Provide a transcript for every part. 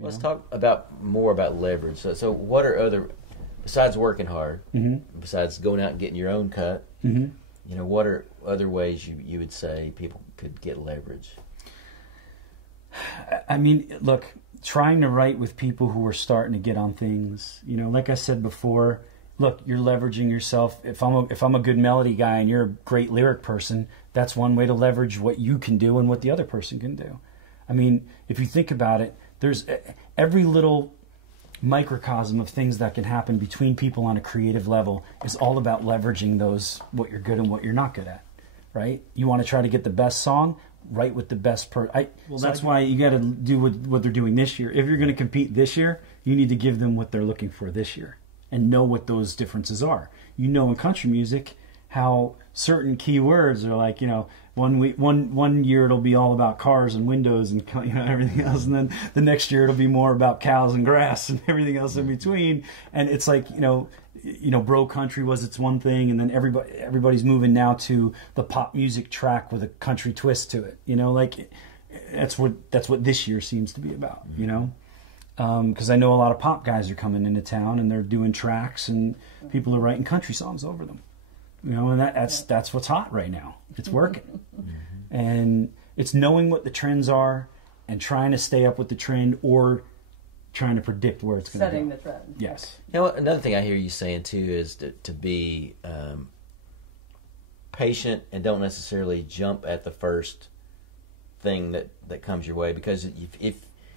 Let's talk more about leverage. So what are other, besides working hard, besides going out and getting your own cut, what are other ways you would say people could get leverage? I mean, look, trying to write with people who are starting to get on things, like I said before, look, you're leveraging yourself. If I'm a good melody guy and you're a great lyric person, that's one way to leverage what you can do and what the other person can do. I mean, if you think about it, there's every little microcosm of things that can happen between people on a creative level is all about leveraging what you're good and what you're not good at, right? You want to try to get the best song, write with the best that's why you got to do what they're doing this year. If you're going to compete this year, you need to give them what they're looking for this year and know what those differences are. In country music, how certain key words are like, one year it'll be all about cars and windows and everything else, and then the next year it'll be more about cows and grass and everything else in between. And it's like, bro country was its one thing, and then everybody's moving now to the pop music track with a country twist to it. That's what this year seems to be about. Because I know a lot of pop guys are coming into town and they're doing tracks and people are writing country songs over them. And that's what's hot right now. It's working. And it's knowing what the trends are and trying to stay up with the trend or trying to predict where it's going to go. Setting the trend. Yes. Another thing I hear you saying too is to be patient and don't necessarily jump at the first thing that comes your way, because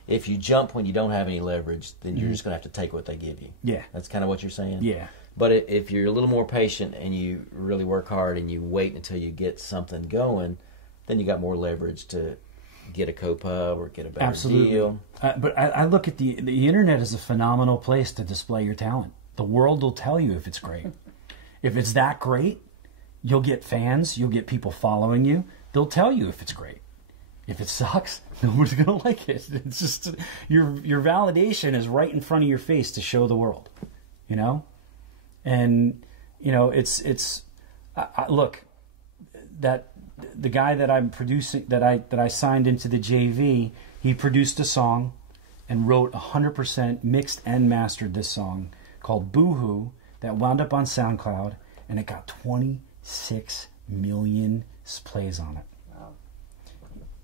if you jump when you don't have any leverage, then you're just going to have to take what they give you. Yeah. That's kind of what you're saying? Yeah. But if you're a little more patient and you really work hard and you wait until you get something going, then you got more leverage to get a co-pub or get a better deal. But I look at the internet as a phenomenal place to display your talent. The world will tell you if it's great. If it's that great, you'll get fans, you'll get people following you. They'll tell you if it's great. If it sucks, nobody's going to like it. It's just your validation is right in front of your face to show the world, And look, that the guy that I'm producing, that I signed into the JV, he produced a song and wrote 100%, mixed and mastered this song called Boohoo that wound up on SoundCloud, and it got 26 million plays on it. Wow.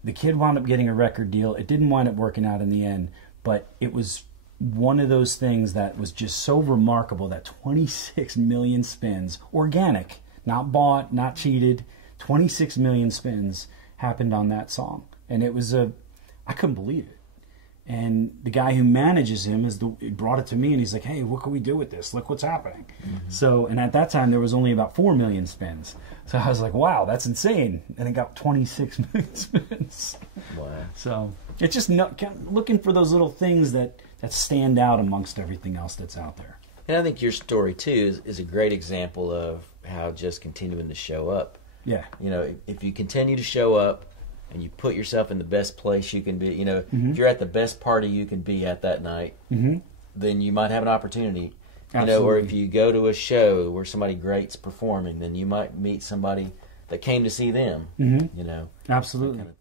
The kid wound up getting a record deal. It didn't wind up working out in the end, but it was one of those things that was just so remarkable, that 26 million spins, organic, not bought, not cheated, 26 million spins happened on that song. And it was I couldn't believe it. And the guy who manages him he brought it to me and he's like, hey, what can we do with this? Look what's happening. So, and at that time there was only about 4 million spins. So I was like, wow, that's insane. And it got 26 million spins. Wow. So it's just looking for those little things that stand out amongst everything else that's out there. And I think your story too is a great example of how just continuing to show up. Yeah. If you continue to show up and you put yourself in the best place you can be, if you're at the best party you can be at that night, then you might have an opportunity. Or if you go to a show where somebody great's performing, then you might meet somebody that came to see them. Absolutely. That kind of